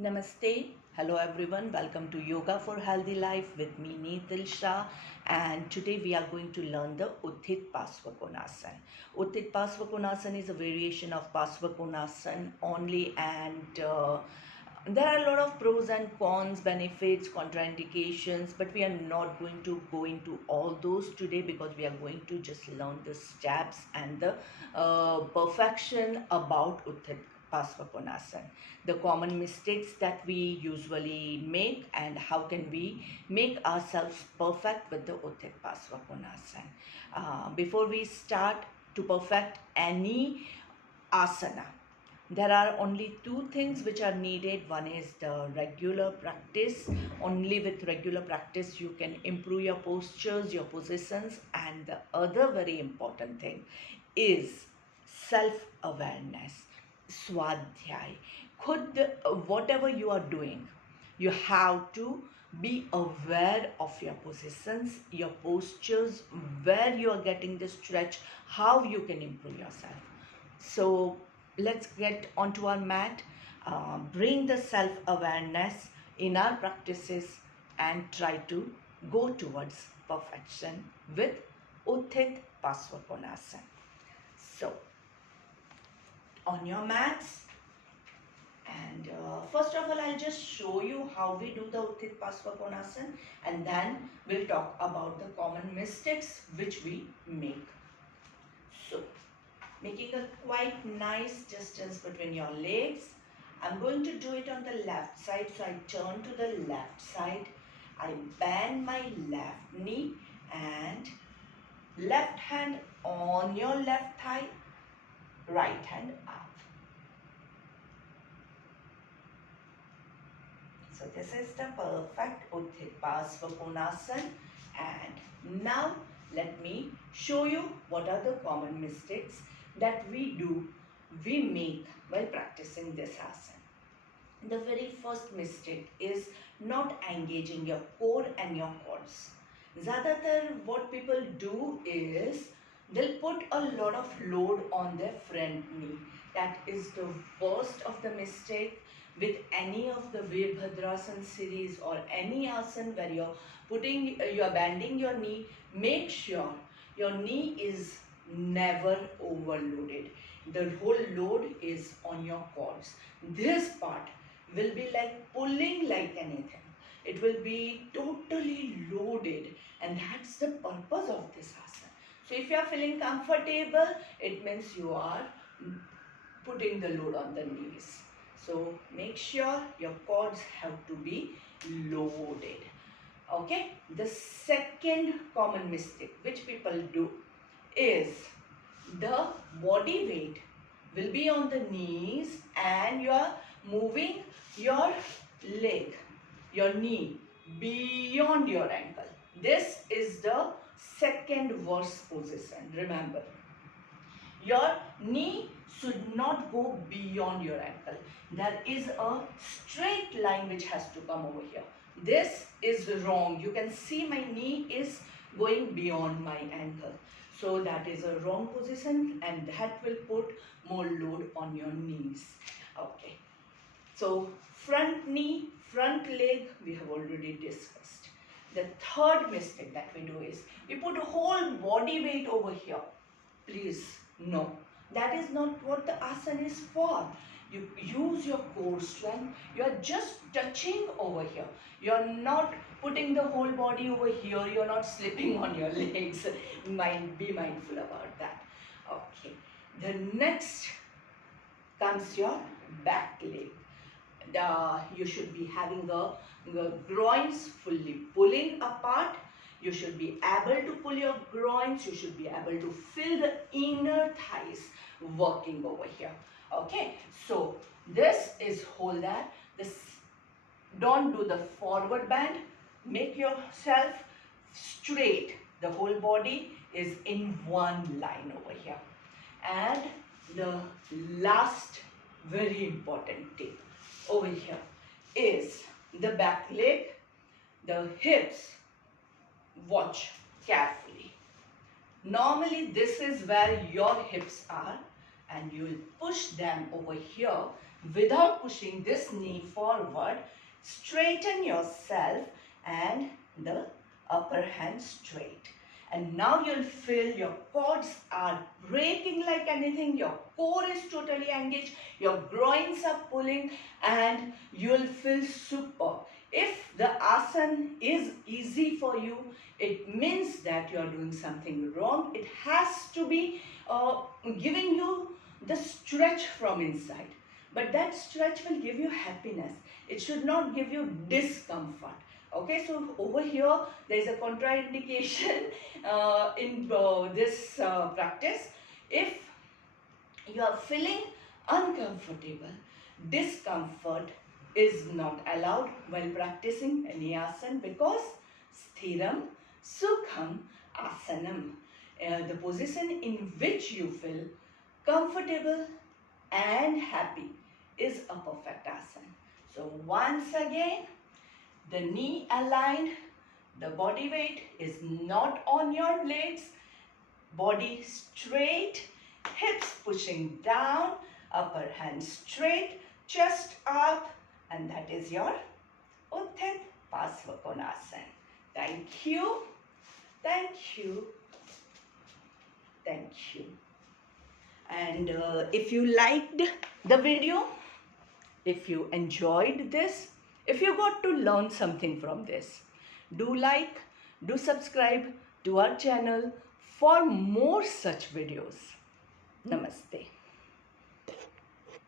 Namaste. Hello everyone. Welcome to Yoga for Healthy Life with me Nital Shah, and today we are going to learn the Uthita-Parshwakonashana. Uthita-Parshwakonashana is a variation of Parshwakonashana only, and there are a lot of pros and cons, benefits, contraindications, but we are not going to go into all those today because we are going to just learn the steps and the perfection about Uthita-Parshwakonashana, the common mistakes that we usually make, and how can we make ourselves perfect with the Uthita-Parshwakonashana. Before we start to perfect any asana, there are only two things which are needed. One is the regular practice. Only with regular practice you can improve your postures, your positions, and the other very important thing is self-awareness, swadhyay. Whatever you are doing, you have to be aware of your positions, your postures, where you are getting the stretch, how you can improve yourself. So let's get onto our mat, bring the self-awareness in our practices, and try to go towards perfection with Uthita-Parshwakonashana. So on your mats, and first of all I'll just show you how we do the Uthita-Parshwakonashana, and then we'll talk about the common mistakes which we make. So making a quite nice distance between your legs. I'm going to do it on the left side. So I turn to the left side. I bend my left knee and left hand on your left thigh, right hand up. So this is the perfect Uthita-Parshwakonashana. And now let me show you what are the common mistakes that we make while practicing this asana. The very first mistake is not engaging your core and your quads. Zyadatar what people do is they'll put a lot of load on their front knee. That is the worst of the mistake with any of the Virabhadrasana series or any asana where you're bending your knee. Make sure your knee is never overloaded. The whole load is on your quads. This part will be like pulling like anything. It will be totally loaded, and that's the purpose of this asana. So if you are feeling comfortable, it means you are putting the load on the knees. So make sure your quads have to be loaded. Okay, the second common mistake which people do is the body weight will be on the knees and you are moving your leg, your knee beyond your ankle. This is the second worst position. Remember, your knee should not go beyond your ankle. There is a straight line which has to come over here. This is wrong. You can see my knee is going beyond my ankle. So that is a wrong position, and that will put more load on your knees. Okay. So front knee, front leg, we have already discussed. The third mistake that we do is we put a whole body weight over here. Please, no. That is not what the asana is for. You use your core strength. You are just touching over here. You are not putting the whole body over here. You are not slipping on your legs. Be mindful about that. Okay. The next comes your back leg. You should be having the groins fully pulling apart. You should be able to pull your groins. You should be able to feel the inner thighs working over here. Okay, so this is hold that. Don't do the forward bend. Make yourself straight. The whole body is in one line over here. And the last very important tip over here is the back leg, the hips. Watch carefully. Normally this is where your hips are, and you will push them over here without pushing this knee forward. Straighten yourself and the upper hand straight. And now you'll feel your quads are breaking like anything. Your core is totally engaged. Your groins are pulling and you'll feel super. If the asana is easy for you, it means that you're doing something wrong. It has to be giving you the stretch from inside. But that stretch will give you happiness. It should not give you discomfort. Okay, so over here there is a contraindication in this practice. If you are feeling uncomfortable, discomfort is not allowed while practicing any asana, because sthiram sukham asanam, the position in which you feel comfortable and happy is a perfect asana. So once again, the knee aligned, the body weight is not on your legs, body straight, hips pushing down, upper hand straight, chest up, and that is your Uthita-Parshwakonashana. Thank you, thank you, thank you. And if you liked the video, if you enjoyed this, if you got to learn something from this, do like, do subscribe to our channel for more such videos. Namaste.